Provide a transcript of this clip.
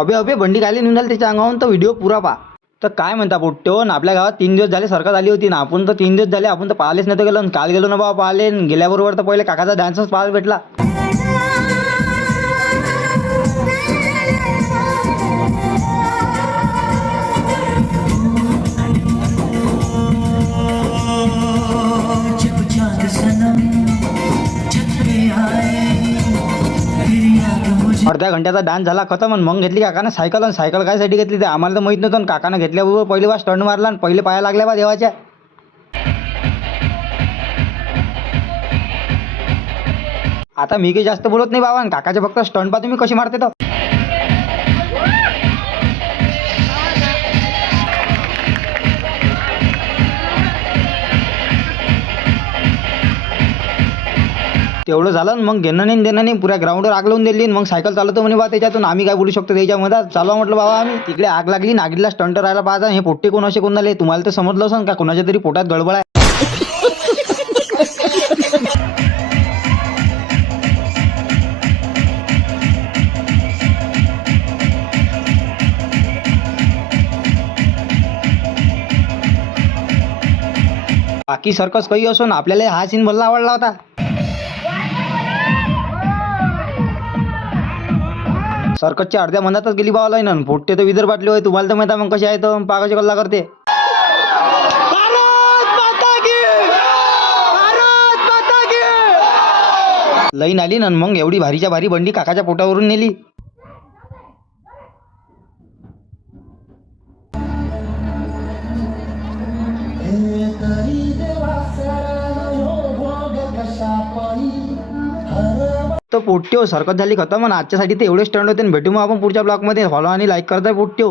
अबे अबे बंडी खायला निघाल त्याच्या अंगावरून तर व्हिडिओ पुरा पा. तर काय म्हणता पोट्टेवन, आपल्या गावात 3 दिवस झाले सरकार आली होती ना, आपण तर 3 दिवस झाले आपण तर पाहिलेच नाही गेलो. काल गेलो ना बाबा पाहिले, गेल्याबरोबर तर पहिले काकाचा डान्सच पाहायला भेटला. अर्ध्या घंट्याचा डान्स झाला खतम. मग घेतली काकानं सायकल. आणि सायकल कायसाठी घेतली ते आम्हाला तर माहित नव्हतं. काकानं घेतल्याबरोबर पहिले बा स्टंट मारला आणि पहिले पाया लागल्या बा देवाच्या. आता मी काही जास्त बोलत नाही बाबा, काकाचे फक्त स्टंट पा तुम्ही कशी मारते तर. तेवढं झालं मग घेणं नाही देणं नाही, पुऱ्या ग्राउंडवर आग लावून दिली. मग सायकल चालवतो म्हणे बा त्याच्यातून. आम्ही काय बोलू शकतो त्याच्यामध्ये. चालवा म्हटलं बाबा आम्ही. तिकडे आग लागली, नागरीला स्टंट राहायला पाहिजे. हे पोट्टे कोण असे कोण झाले तुम्हाला तर समजलं असेल का, कोणाच्या तरी पोटात गडबड आहे. बाकी सर्कस काही असो ना, आपल्याला हा सीन भल्ला आवडला होता. सर्कसच्या अर्ध्या मनातच गेली बाबा लाईन. पोट्टे तर विदर बाटले होय. तुम्हाला तर माहिती मग कशी आहे तर पागाची कल्ला करते. लाईन आली ना, मग एवढी भारीच्या भारी बंडी काकाच्या पोटावरून नेली. तर पोट्टे सर्कस झाली खतम. आणि आजच्यासाठी ते एवढे स्टंट होते. भेटू मग आपण पुढच्या ब्लॉगमध्ये. फॉलो आणि लाईक करताय पोट्टे.